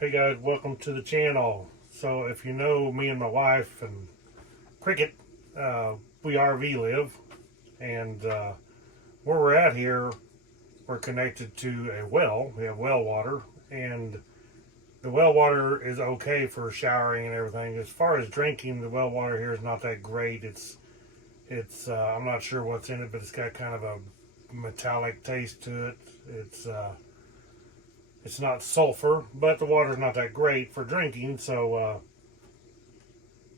Hey guys, welcome to the channel. So if you know me and my wife and Cricket, we RV live, and where we're at here, we're connected to a well. We have well water, and the well water is okay for showering and everything. As far as drinking, the well water here is not that great. It's I'm not sure what's in it, but it's got kind of a metallic taste to it. It's not sulfur, but the water's not that great for drinking, so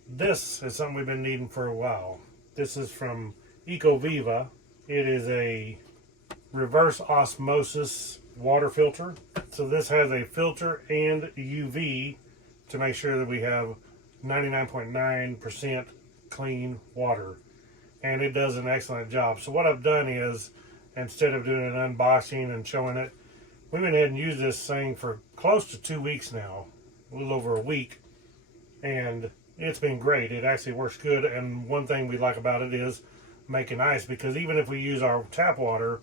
this is something we've been needing for a while. This is from Ecoviva. It is a reverse osmosis water filter. So this has a filter and UV to make sure that we have 99.9% clean water. And it does an excellent job. So what I've done is, instead of doing an unboxing and showing it, we went ahead and used this thing for close to 2 weeks now, a little over a week, and it's been great. It actually works good, and one thing we like about it is making ice, because even if we use our tap water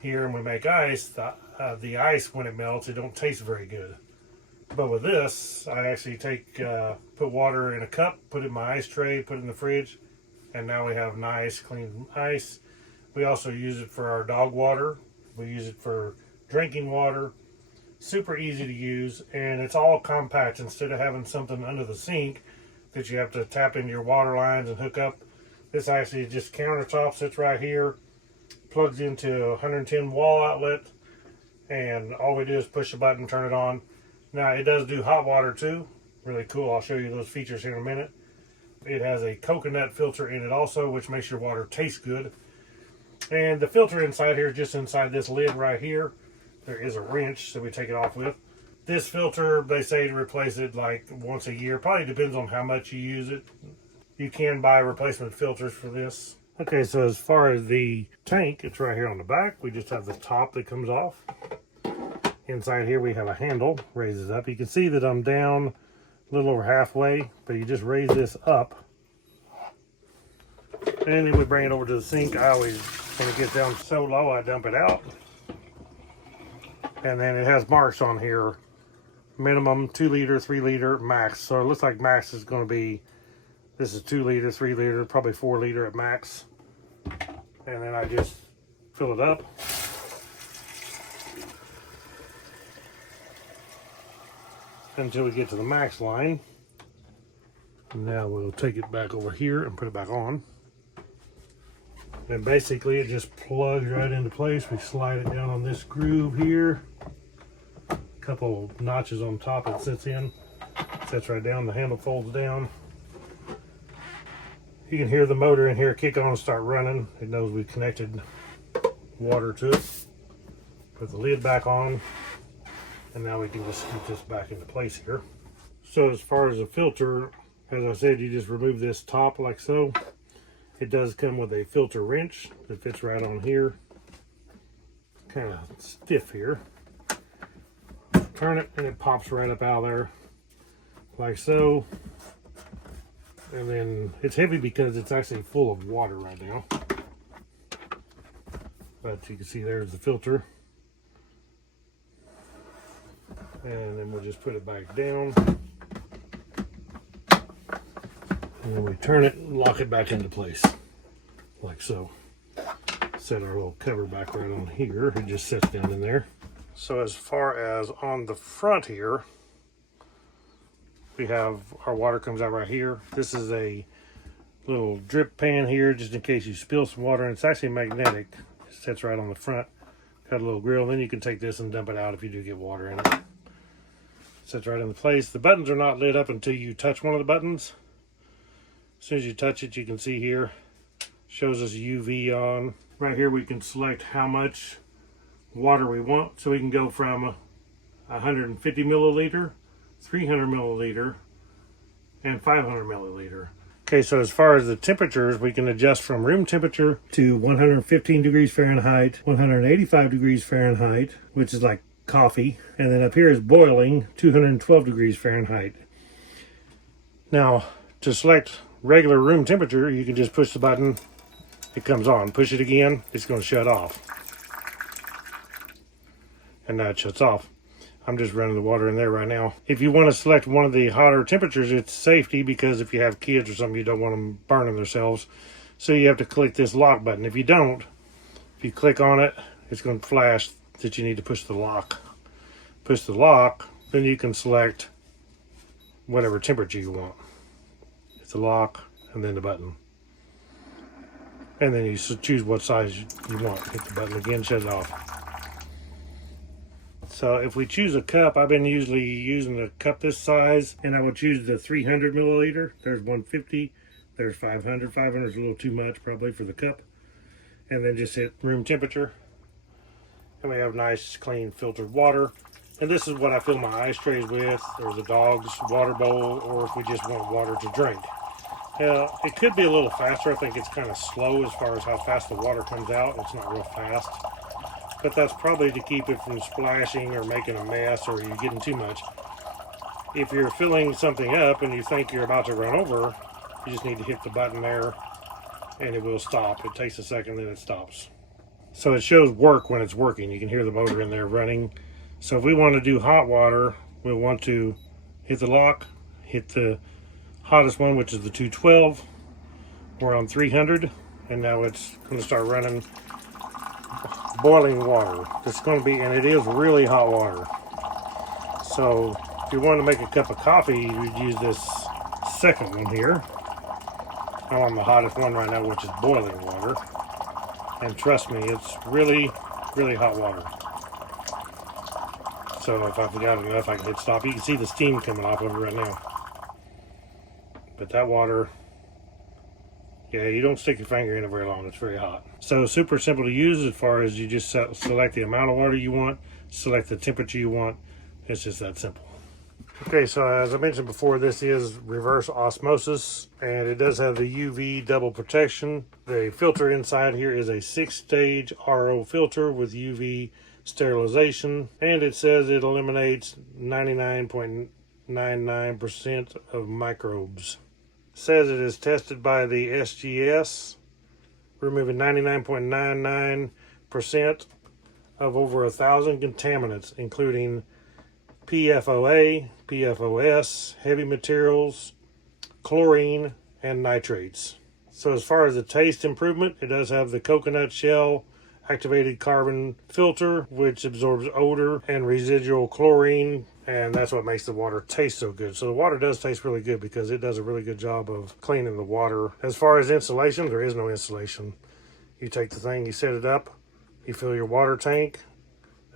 here and we make ice, the ice, when it melts, it don't taste very good. But with this, I actually put water in a cup, put it in my ice tray, put it in the fridge, and now we have nice, clean ice. We also use it for our dog water. We use it for drinking water. Super easy to use, and it's all compact. Instead of having something under the sink that you have to tap into your water lines and hook up, this actually just countertop sits right here, plugs into a 110 wall outlet, and all we do is push the button, turn it on. Now it does do hot water too, really cool. I'll show you those features here in a minute. It has a coconut filter in it also, which makes your water taste good. And the filter inside here, just inside this lid right here, there is a wrench that we take it off with. This filter, they say to replace it like once a year. Probably depends on how much you use it. You can buy replacement filters for this. Okay, so as far as the tank, it's right here on the back. We just have the top that comes off. Inside here we have a handle, raises up. You can see that I'm down a little over halfway, but you just raise this up. And then we bring it over to the sink. I always, when it gets down so low, I dump it out. And then it has marks on here. Minimum 2 liter, 3 liter, max. So it looks like max is going to be, this is 2 liter, 3 liter, probably 4 liter at max. And then I just fill it up. Until we get to the max line. Now we'll take it back over here and put it back on. And basically it just plugs right into place. We slide it down on this groove here. A couple notches on top it sits in. Sits right down, the handle folds down. You can hear the motor in here kick on and start running. It knows we've connected water to it. Put the lid back on. And now we can just scoop this back into place here. So as far as the filter, as I said, you just remove this top like so. It does come with a filter wrench that fits right on here. Kind of stiff here. Turn it and it pops right up out of there like so. And then it's heavy because it's actually full of water right now. But you can see there's the filter. And then we'll just put it back down. And then we turn it and lock it back into place, like so. Set our little cover back right on here. It just sits down in there. So as far as on the front here, we have our water comes out right here. This is a little drip pan here, just in case you spill some water. And it's actually magnetic. It sits right on the front. Got a little grill. Then you can take this and dump it out if you do get water in it. Sits right in place. The buttons are not lit up until you touch one of the buttons. As soon as you touch it, you can see here, shows us UV on. Right here we can select how much water we want. So we can go from 150 milliliter, 300 milliliter, and 500 milliliter. Okay, so as far as the temperatures, we can adjust from room temperature to 115 degrees Fahrenheit, 185 degrees Fahrenheit, which is like coffee. And then up here is boiling, 212 degrees Fahrenheit. Now, to select regular room temperature, you can just push the button, it comes on. Push it again, it's going to shut off. And now it shuts off. I'm just running the water in there right now. If you want to select one of the hotter temperatures, it's safety, because if you have kids or something, you don't want them burning themselves. So you have to click this lock button. If you don't, if you click on it, it's going to flash that you need to push the lock. Push the lock, then you can select whatever temperature you want. It's the lock and then the button. And then you choose what size you want. Hit the button again, shut it off. So if we choose a cup, I've been usually using a cup this size, and I will choose the 300 milliliter. There's 150, there's 500. 500 is a little too much probably for the cup. And then just hit room temperature. And we have nice, clean, filtered water. And this is what I fill my ice trays with, or the dog's water bowl, or if we just want water to drink. It could be a little faster. I think it's kind of slow as far as how fast the water comes out. It's not real fast. But that's probably to keep it from splashing or making a mess or you getting too much. If you're filling something up and you think you're about to run over, you just need to hit the button there and it will stop. It takes a second, then it stops. So it shows work when it's working. You can hear the motor in there running. So if we want to do hot water, we'll want to hit the lock, hit the hottest one, which is the 212. We're on 300, and now it's going to start running boiling water. It's going to be, and it is really hot water. So if you want to make a cup of coffee, you'd use this second one here. I'm on the hottest one right now, which is boiling water. And trust me, it's really, really hot water. So if I've got enough, I can hit stop. You can see the steam coming off of it right now. But that water, yeah, you don't stick your finger in it very long. It's very hot. So super simple to use as far as you just select the amount of water you want, select the temperature you want. It's just that simple. Okay, so as I mentioned before, this is reverse osmosis, and it does have the UV double protection. The filter inside here is a 6-stage RO filter with UV sterilization, and it says it eliminates 99.99% of microbes. It says it is tested by the SGS, removing 99.99% of over 1,000 contaminants, including PFOA, PFOS, heavy materials, chlorine, and nitrates. So as far as the taste improvement, it does have the coconut shell activated carbon filter, which absorbs odor and residual chlorine, and that's what makes the water taste so good. So the water does taste really good because it does a really good job of cleaning the water. As far as insulation, there is no insulation. You take the thing, you set it up, you fill your water tank,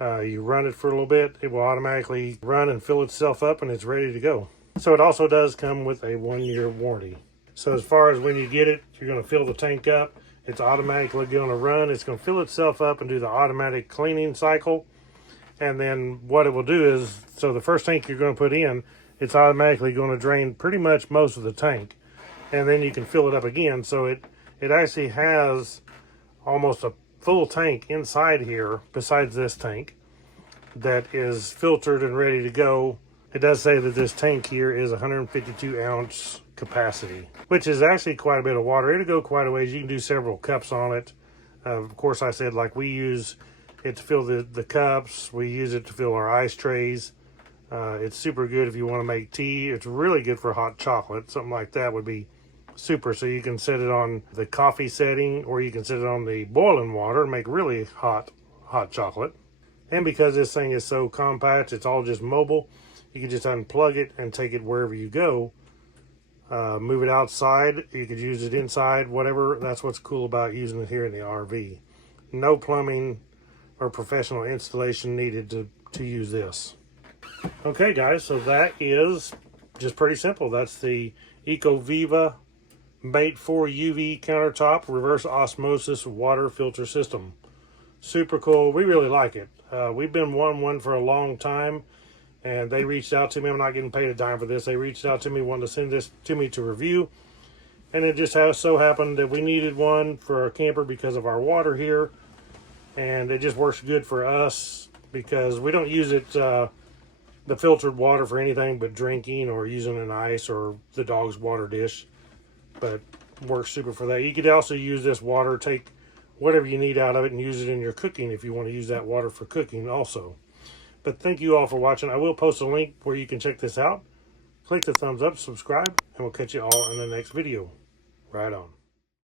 you run it for a little bit, it will automatically run and fill itself up and it's ready to go. So it also does come with a 1-year warranty. So as far as when you get it, you're going to fill the tank up, it's automatically going to run, it's going to fill itself up and do the automatic cleaning cycle. And then what it will do is, so the first tank you're going to put in, it's automatically going to drain pretty much most of the tank. And then you can fill it up again. So it actually has almost a full tank inside here, besides this tank, that is filtered and ready to go. It does say that this tank here is 152 ounce capacity, which is actually quite a bit of water. It'll go quite a ways. You can do several cups on it. Of course, I said, like, we use it to fill the cups. We use it to fill our ice trays. It's super good if you want to make tea. It's really good for hot chocolate. Something like that would be super. So you can set it on the coffee setting, or you can set it on the boiling water and make really hot chocolate. And because this thing is so compact, it's all just mobile, you can just unplug it and take it wherever you go. Move it outside, you could use it inside, whatever. That's what's cool about using it here in the RV. No plumbing or professional installation needed to use this. Okay guys, so that is just pretty simple. That's the Ecoviva MATE4 UV Countertop Reverse Osmosis Water Filter System. Super cool. We really like it. We've been wanting one for a long time, and they reached out to me. I'm not getting paid a dime for this. They reached out to me wanting to send this to me to review, and it just so happened that we needed one for our camper because of our water here, and it just works good for us because we don't use it, the filtered water, for anything but drinking or using an ice or the dog's water dish, but works super for that. You could also use this water, take whatever you need out of it and use it in your cooking if you want to use that water for cooking also. But thank you all for watching. I will post a link where you can check this out. Click the thumbs up, subscribe, and we'll catch you all in the next video. Right on.